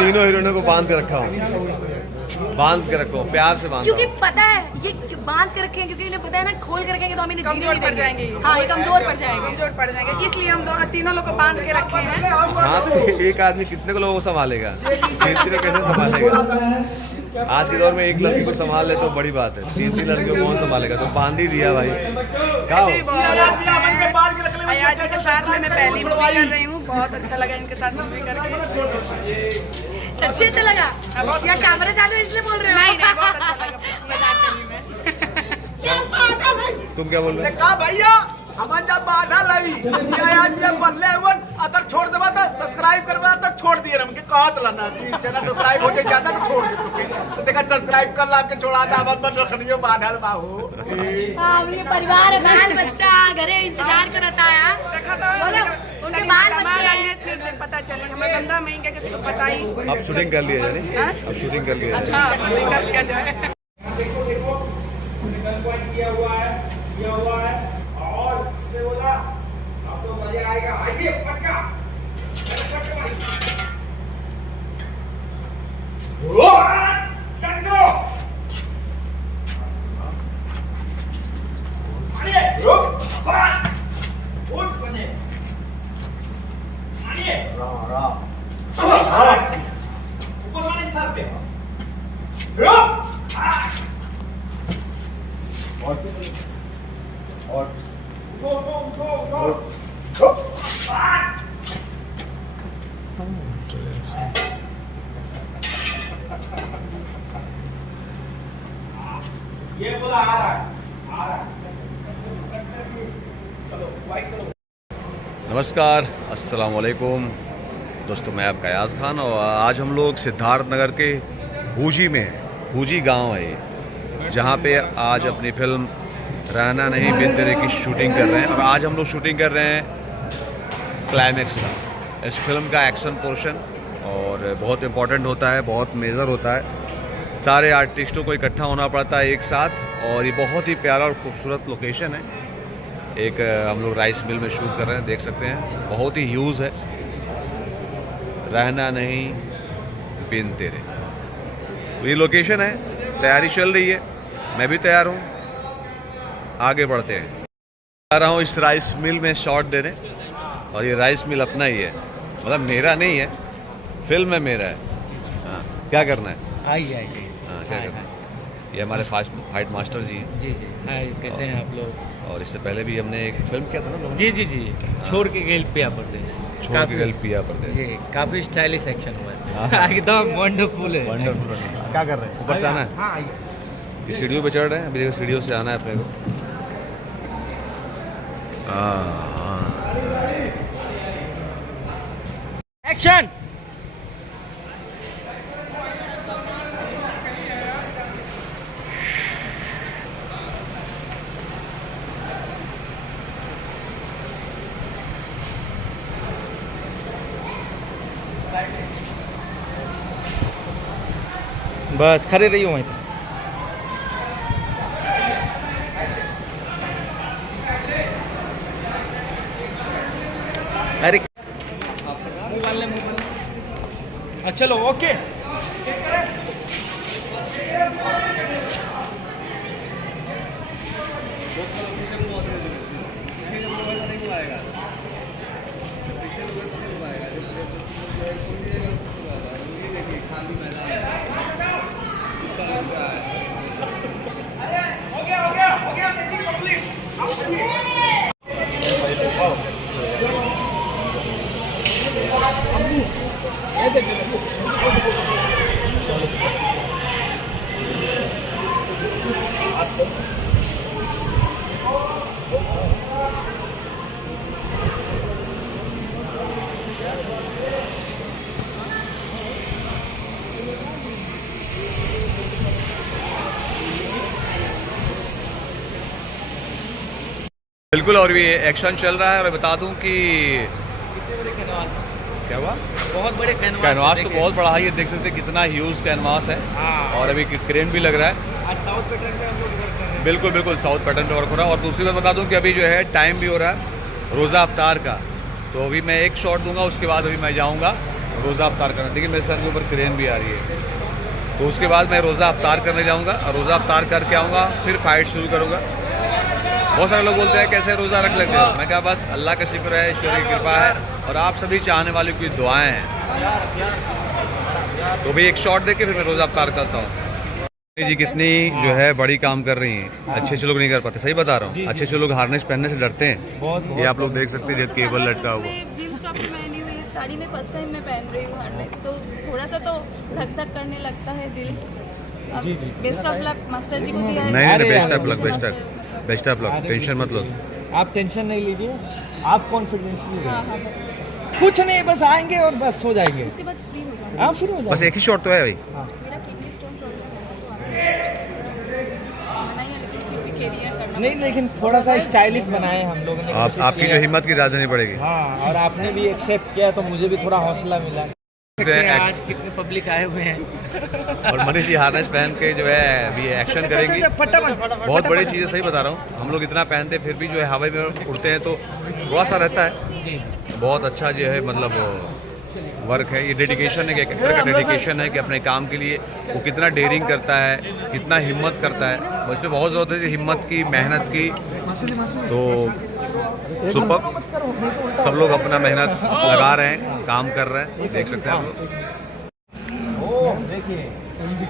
तीनों हीरोइनों को बांध के रखा हूँ, बांध के रखो, प्यार से बांध। क्योंकि पता है ये बांध के रखे हैं, क्योंकि इन्हें पता है ना खोल के रखेंगे तो हम इन्हें जीने नहीं देंगे। हाँ, ये कमजोर पड़ जाएंगे, इसलिए हम तीनों लोग को बांध के रखे हैं। हाँ तो एक आदमी कितने को लोगों को संभालेगा, तीन कैसे संभालेगा? आज के दौर में एक लड़की को संभाल ले तो बड़ी बात है, तीन लड़कियों को कौन संभालेगा? तो बांध ही दिया भाई। अयाजी के साथ में मैं पहली मूवी कर रही हूँ, बहुत अच्छा लगा इनके साथ मूवी करके। सच्ची अच्छा लगा? या कैमरा चालू इसलिए बोल रहे हो? नहीं नहीं, बहुत अच्छा लगा मजाक करने में। तुम क्या बोल रहे हो? भैया हमन जब बाधा लाई ये बल्ले वन अगर छोड़ देवा तो सब्सक्राइब करवा तो छोड़ दिए हम के कहत लना चैनल सब्सक्राइब हो जाता तो छोड़ दे तो देखा सब्सक्राइब कर ला के छोड़ा था अपन बन रखनियो बाधल बाहू। हां, ये परिवार है, बाल बच्चा घरे इंतजार करता है। देखा तो बोलो उनके बाल बच्चे हैं, फिर पता चले हमें गंदा महंगे के पता ही। अब शूटिंग कर लिया जाने, अब शूटिंग कर लिया। अच्छा, शूटिंग कर लिया जाए। देखो देखो सिंगल पॉइंट किया हुआ है और से बोला अब तो मजा आएगा। आइए पक्का टंगो अरे रुक उठ बने अरे रा ऊपर वाले सर पे रुक और go ये बोला आ रहा है चलो वाइट करो। नमस्कार, अस्सलाम वालेकुम दोस्तों, मैं आपका अयाज खान और आज हम लोग सिद्धार्थ नगर के हूजी में हैं। हूजी गांव है ये, जहां पे आज अपनी फिल्म रहना नहीं बिन तेरे की शूटिंग कर रहे हैं। और आज हम लोग शूटिंग कर रहे हैं क्लाइमेक्स का, इस फिल्म का एक्शन पोर्शन, और बहुत इम्पोर्टेंट होता है, बहुत मेजर होता है। सारे आर्टिस्टों को इकट्ठा होना पड़ता है एक साथ, और ये बहुत ही प्यारा और खूबसूरत लोकेशन है। एक हम लोग राइस मिल में शूट कर रहे हैं, देख सकते हैं, बहुत ही ह्यूज है। रहना नहीं बिन तेरे, तो ये लोकेशन है, तैयारी चल रही है, मैं भी तैयार हूँ, आगे बढ़ते हैं। आ रहा हूँ इस राइस मिल में शॉट देने, और ये राइस मिल अपना ही है, मतलब मेरा नहीं है, फिल्म में मेरा है। हाँ, क्या करना है? आइए हाँ, क्या करना है? ये हमारे फाइट मास्टर जी हैं। जी जी, हाय, कैसे हैं आप लोग? और इससे पहले भी हमने एक फिल्म किया था ना लोगों ने? जी जी जी, छोड़ के गए पिया प्रदेश। छोड़ के गए पिया प्रदेश। जी, काफी स्टाइलिश एक्शन हुआ है, एकदम वंडरफुल है। वंडरफुल। क्या कर रहे हैं? ऊपर से आना है? हाँ आइए। ये सीढ़ियों पे चढ़ रहे हैं, अभी देखो सीढ़ियों से आना है अपने को। एक्शन। बस खड़े रहिए वहीं पे। अरे चलो ओके। बिल्कुल, और भी एक्शन चल रहा है। और बता दूं कि क्या हुआ, बहुत बड़े कैनवास तो बहुत बड़ा है, ये देख सकते हैं कितना ह्यूज कैनवास है। और अभी क्रेन भी लग रहा है। आज साउथ पैटर्न पे हम लोग वर्क कर रहे हैं। बिल्कुल बिल्कुल, साउथ पैटर्न पे वर्क हो रहा है। और दूसरी बात बता दूं कि अभी जो है टाइम भी हो रहा है रोज़ा अफ्तार का, तो अभी मैं एक शॉट दूंगा, उसके बाद अभी मैं जाऊंगा रोज़ा अफ्तार करना। देखिए मेरे सर के ऊपर क्रेन भी आ रही है, तो उसके बाद मैं रोज़ा अफ्तार करने जाऊँगा और रोज़ा अफ्तार करके आऊँगा, फिर फाइट शुरू करूँगा। बहुत सारे लोग बोलते हैं कैसे रोज़ा रख लेते हो, मैं कहा बस अल्लाह का शुक्र है, ईश्वर की कृपा है और आप सभी चाहने वालों की दुआएं हैं। तो भाई एक शॉट देके फिर मैं रोज़ा अफ्तार करता हूँ। जी कितनी जो है बड़ी काम कर रही हैं, अच्छे लोग नहीं कर पाते, सही बता रहा हूँ। अच्छे लोग हार्नेस पहनने से डरते हैं। ये आप लोग देख सकते हैं केबल लटका हुआ। जीन्स टॉप पहनी हुई साड़ी में फर्स्ट टाइम मैं पहन रही हूँ हार्नेस, तो थोड़ा सा तो धक धक करने लगता है दिल। बेस्ट ऑफ लक मास्टर जी को दिया है। नहीं best of luck, best of luck, tension मत लो आप, टेंशन नहीं लीजिए, आप कॉन्फिडेंसली हाँ हाँ बस कुछ नहीं, बस आएंगे और बस हो जाएंगे, उसके बाद फ्री हो जाऊंगी। हाँ फिर हो बस जाएंगे। एक ही शॉट तो है भाई। मेरा किडनी स्टोन प्रॉब्लम है तो आपको नहीं है, लेकिन फिर भी कैरियर करना नहीं, लेकिन थोड़ा सा स्टाइलिश बनाए हम लोगों ने। आप आपकी जो हिम्मत की ज़्यादा नहीं पड़ेगी। हाँ, और आपने भी एक्सेप्ट किया तो मुझे भी थोड़ा हौसला मिला। आज कितने पब्लिक आए हुए हैं और मनीष जी हार्नेस पहन के जो है अभी एक्शन करेंगी। बहुत बड़ी चीज़ है, सही बता रहा हूँ। हम लोग इतना पहनते फिर भी जो है हवाई में उड़ते हैं तो थोड़ा सा रहता है। बहुत अच्छा जो है मतलब वर्क है, ये डेडिकेशन है, एक एक्टर का डेडिकेशन है कि अपने काम के लिए वो कितना डेयरिंग करता है, कितना हिम्मत करता है। उस पर बहुत ज़रूरत है हिम्मत की, मेहनत की। तो सुपर, सब लोग अपना मेहनत लगा रहे हैं, काम कर रहे हैं, देख सकते हैं आप लोग। ओह देखिए,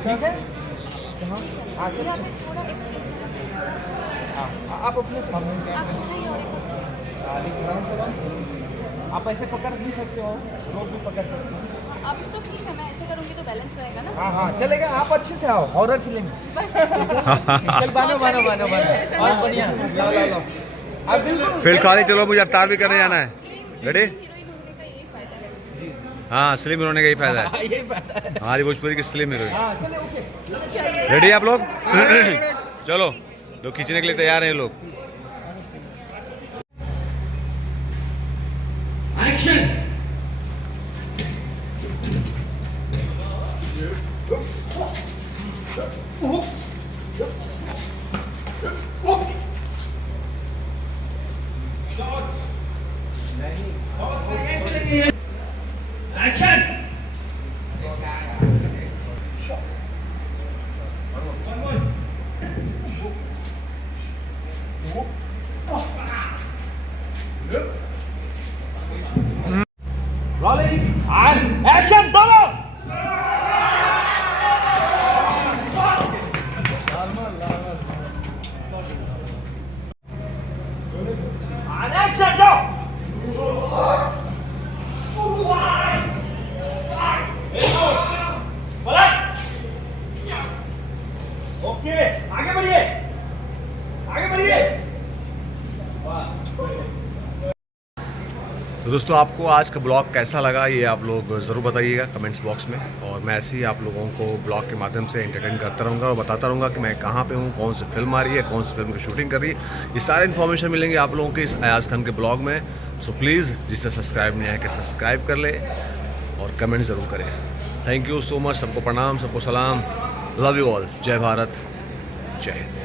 ठीक है। आप अपने सामने आप ऐसे पकड़ नहीं सकते हो, लोग भी पकड़ सकते हो। अब तो ठीक है, मैं ऐसे करूँगी तो बैलेंस रहेगा ना। हाँ हाँ चलेगा, आप अच्छे से आओ। हॉरर फिल्म बस चल बानो बानो बानो बानो और बढ़िया, लाओ लाओ लाओ। आप बिल्कुल फिर खाली चलो, मुझे अवतार भी करने जाना है। रेडी? हीरोइन होने का यही फायदा है। हाँ, स्लिम होने का ही फायदा है। ये पता है। हमारी भोजपुरी की स्लिम हीरोइन। हाँ चले, ओके। चलिए रेडी आप लोग? चलो, लोग खींचने के लिए तैयार हैं लोग। Action. Action. Rolling and action दोनों। एक्शन दो। ओके, आगे बढ़िए, आगे बढ़िए। तो दोस्तों आपको आज का ब्लॉग कैसा लगा ये आप लोग ज़रूर बताइएगा कमेंट्स बॉक्स में। और मैं ऐसे ही आप लोगों को ब्लॉग के माध्यम से एंटरटेन करता रहूँगा और बताता रहूँगा कि मैं कहाँ पे हूँ, कौन सी फिल्म आ रही है, कौन सी फिल्म की शूटिंग कर रही है। ये सारे इन्फॉर्मेशन मिलेंगे आप लोगों के इस अयाज खान के ब्लॉग में। सो प्लीज़ जिससे सब्सक्राइब नहीं है कि सब्सक्राइब कर ले और कमेंट ज़रूर करें। थैंक यू सो मच, सबको प्रणाम, सबको सलाम, लव यू ऑल, जय भारत, जय हिंद।